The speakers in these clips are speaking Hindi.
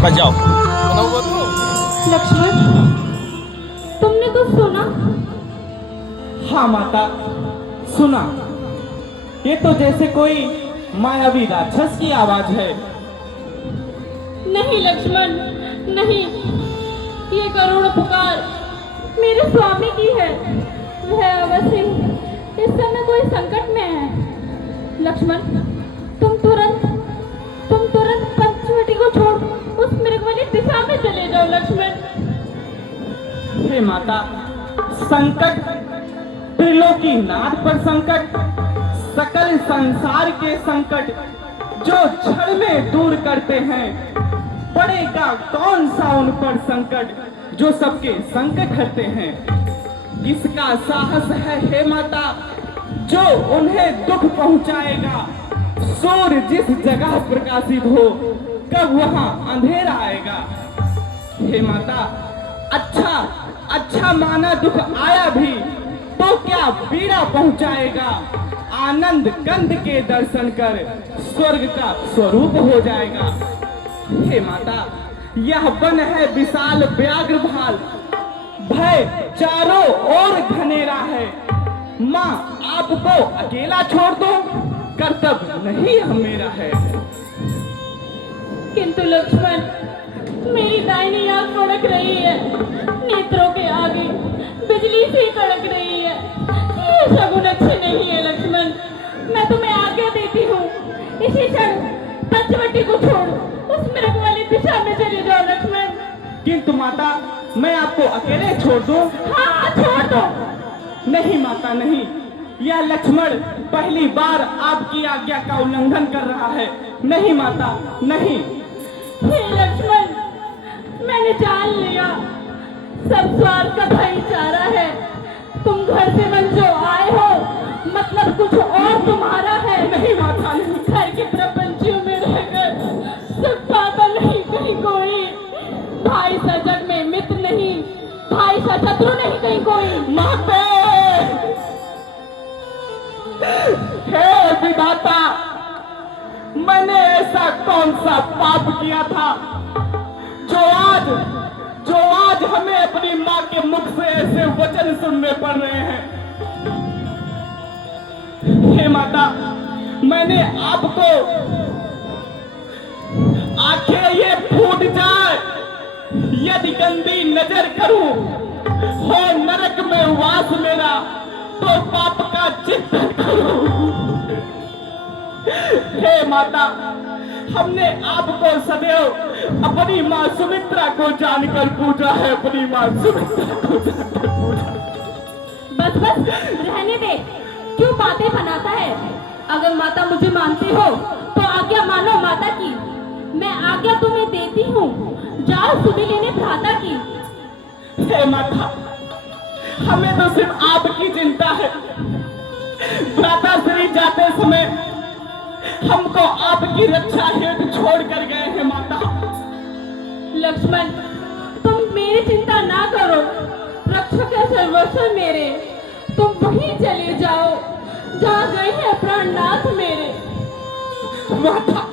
बजाओ। लक्ष्मण, तुमने कुछ सुना? हाँ माता, सुना। ये तो जैसे कोई मायावी राक्षस की आवाज है। नहीं लक्ष्मण, नहीं, ये करुण पुकार मेरे स्वामी की है। वह अवश्य इस समय कोई संकट में है। लक्ष्मण, तुम तुरंत पंचवटी को छोड़ उस मृग वाली दिशा में चले जाओ। लक्ष्मण, हे माता, संकट, त्रिलोकीनाथ पर संकट, सकल संसार के संकट जो क्षण में दूर करते हैं, पड़ेगा कौन सा उन पर संकट जो सबके संकट हरते हैं। किसका साहस है हे माता जो उन्हें दुख पहुंचाएगा। सूर्य जिस जगह प्रकाशित हो, कब वहां अंधेरा आएगा। हे माता, अच्छा माना दुख आया भी तो क्या पीड़ा पहुंचाएगा। आनंद कंद के दर्शन कर स्वर्ग का स्वरूप हो जाएगा। हे माता, यह वन है विशाल व्याघ्र भाल, भय चारों ओर घनेरा है। माँ, आपको अकेला छोड़ दो, कर्तव्य नहीं यह मेरा है। किंतु लक्ष्मण, मेरी दाहिनी आंख फड़क रही है, नेत्रों के आगे बिजली सी कड़क रही है। ये शगुन अच्छे नहीं है लक्ष्मण। मैं तुम्हें आज्ञा देती हूँ, इसी क्षण पंचवटी को छोड़ उस मृग वाली दिशा में चले जाओ। लक्ष्मण, किंतु माता, मैं आपको अकेले छोड़ दूं? हाँ, छोड़ दो। नहीं माता, नहीं। यह लक्ष्मण पहली बार आपकी आज्ञा का उल्लंघन कर रहा है। नहीं माता, नहीं। हे लक्ष्मण, मैंने जान लिया सब स्वार्थ का भाईचारा है। तुम घर से मन जो आए हो, मतलब कुछ और तुम्हारा है। नहीं माता, नहीं। घर के प्रपंचियों में रहकर सब पाता नहीं कहीं कोई। भाई सा जग में मित्र नहीं, भाई सा शत्रु नहीं कहीं कोई। माते, हे विधाता, मैंने ऐसा कौन सा पाप किया था जो आज हमें अपनी माँ के मुख से ऐसे वचन सुनने पड़ रहे हैं। हे माता, मैंने आपको आंखें ये फूट जाए यदि गंदी नजर करूं, हो नरक में वास मेरा, तो पाप का चिंतन करूं। हे माता, हमने आपको सदैव अपनी माँ सुमित्रा को जानकर पूजा है। अपनी माँ सुमित्रा को जानकर पूजा। बस रहने दे, क्यों बातें बनाता है। अगर माता मुझे मानते हो तो आज्ञा मानो माता की। मैं आज्ञा तुम्हें देती हूँ, जाओ सुबह लेने भ्राता की। हे माता, हमें तो सिर्फ आपकी चिंता है। भ्राता श्री जाते समय हमको आपकी रक्षा हेतु छोड़ कर गए हैं माता। लक्ष्मण, तुम मेरी चिंता ना करो, रक्षक है सर्वस्व मेरे। तुम वहीं चले जाओ जहाँ गए हैं प्राणनाथ मेरे। माता,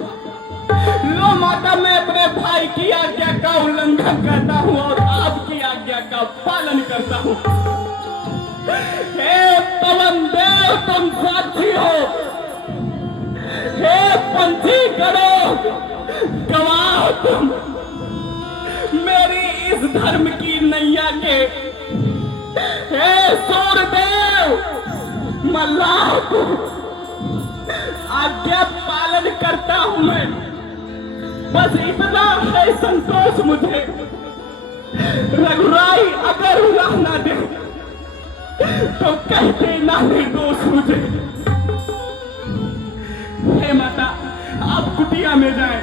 लो माता, मैं अपने भाई की आज्ञा का उल्लंघन करता हूँ और आपकी आज्ञा का पालन करता हूँ। हे पवन देव, तुम साक्षी हो। हे पंछी करो गवाह तुम मेरी इस धर्म की नैया के। हे सूर्यदेव, मल्लाह आज्ञा पालन करता हूं मैं। बस इतना है संतोष मुझे। रघुराई अगर उलाह ना दे तो कहते ना निर्दोष मुझे। हे माता, आप कुटिया में जाएं।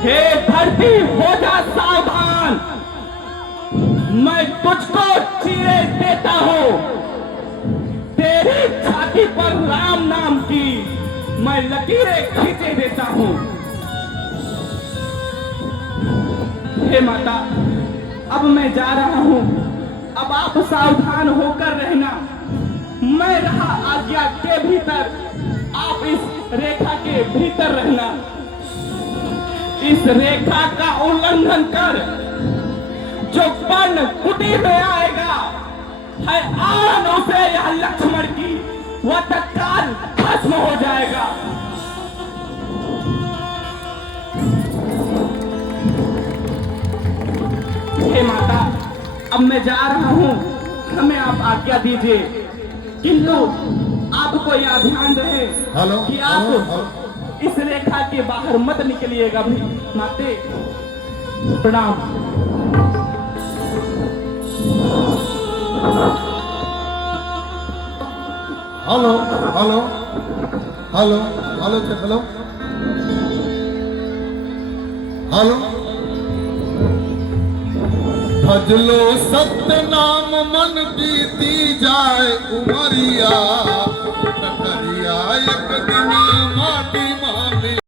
हे धरती, हो जा सावधान, मैं तुझको चीरे देता हूं। तेरी छाती पर राम नाम की मैं लकीरें खींचे देता हूं। हे माता, अब मैं जा रहा हूं, अब आप सावधान होकर रहना। मैं रहा आज्ञा के भीतर, आप इस रेखा के भीतर रहना। इस रेखा का उल्लंघन कर जो पर्ण कुटी में आएगा है आन उसे यह लक्ष्मण की वह तत्काल भस्म हो जाएगा। हे माता, अब मैं जा रहा हूँ, हमें आप आज्ञा दीजिए, किंतु आपको यह ध्यान रहे कि आप इस रेखा के बाहर मत निकलिएगा भी। माते प्रणाम। Hello hello hello hello hello hello भजलो सत्य नाम मन बीती जाए उमरिया, करिया एक दिन माटी मार